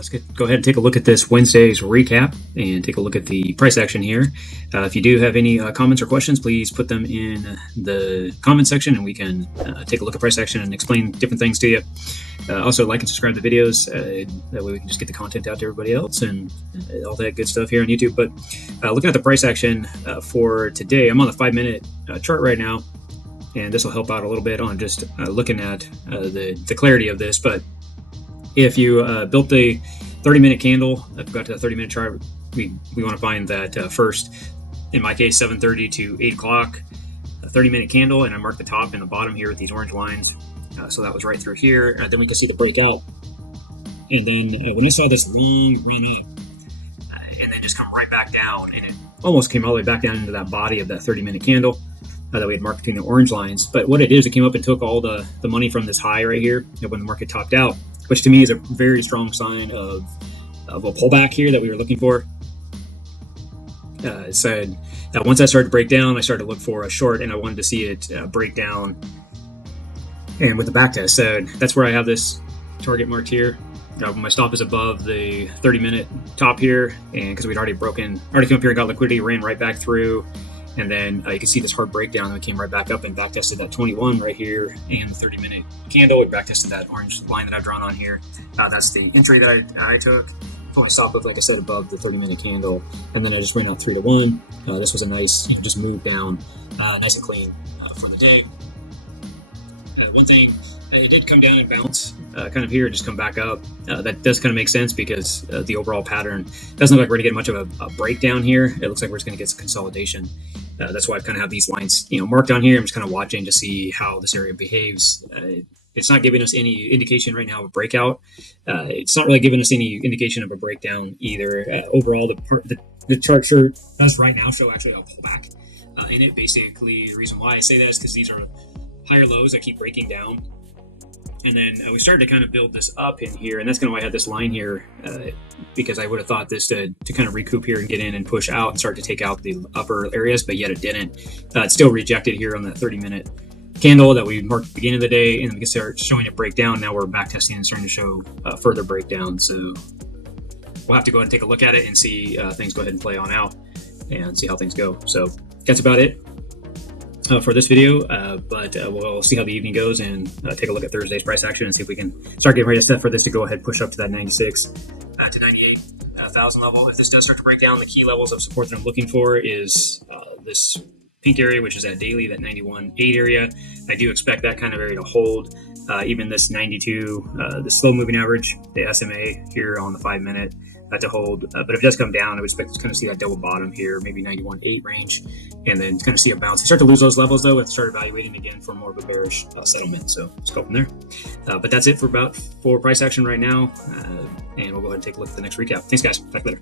Let's go ahead and take a look at this Wednesday's recap and take a look at the price action here. If you do have any comments or questions, please put them in the comment section and we can take a look at price action and explain different things to you. Also, like and subscribe to the videos. That way we can just get the content out to everybody else and all that good stuff here on YouTube. But looking at the price action for today, I'm on the 5-minute chart right now. And this will help out a little bit on just looking at the clarity of this. But if you built the 30-minute candle, I forgot to the 30-minute chart, we want to find that first, in my case, 7:30 to 8 o'clock, a 30-minute candle, and I marked the top and the bottom here with these orange lines. So that was right through here. Then we can see the breakout. And then when I saw this run up and then just come right back down, and it almost came all the way back down into that body of that 30-minute candle that we had marked between the orange lines. But what it is, it came up and took all the money from this high right here when the market topped out, which to me is a very strong sign of a pullback here that we were looking for. It said that once I started to break down, I started to look for a short, and I wanted to see it break down. And with the backtest, so that's where I have this target marked here. My stop is above the 30-minute top here, and because we'd already come up here and got liquidity, ran right back through. And then you can see this hard breakdown, and we came right back up and backtested that 21 right here and the 30-minute candle. We backtested that orange line that I've drawn on here. That's the entry that I took. Put my stop up, like I said, above the 30-minute candle, and then I just ran out 3 to 1. This was a nice, just moved down, nice and clean for the day. One thing, it did come down and bounce kind of here, just come back up. That does kind of make sense because the overall pattern doesn't look like we're going to get much of a breakdown here. It looks like we're just going to get some consolidation. That's why I kind of have these lines, marked on here. I'm just kind of watching to see how this area behaves. It's not giving us any indication right now of a breakout. It's not really giving us any indication of a breakdown either. Overall, the chart sure does right now show actually a pullback in it. Basically, the reason why I say that is because these are higher lows that keep breaking down. And then we started to kind of build this up in here, and that's kind of why I had this line here, because I would have thought this to kind of recoup here and get in and push out and start to take out the upper areas, but yet it didn't. It's still rejected here on that 30-minute candle that we marked at the beginning of the day, and we can start showing it break down. Now we're back testing and starting to show further breakdown. So we'll have to go ahead and take a look at it and see things go ahead and play on out and see how things go. So that's about it for this video, but we'll see how the evening goes and take a look at Thursday's price action and see if we can start getting ready to set for this to go ahead push up to that 96 to 98,000 level. If this does start to break down, the key levels of support that I'm looking for is this pink area, which is at daily, that 91.8 area. I do expect that kind of area to hold. Even this 92, the slow moving average, the SMA here on the 5-minute, to hold. But if it does come down, I would expect to kind of see that double bottom here, maybe 91.8 range, and then kind of see a bounce. If we start to lose those levels, though, we have to start evaluating again for more of a bearish settlement. So let's go from there. But that's it for price action right now, and we'll go ahead and take a look at the next recap. Thanks, guys. Talk later.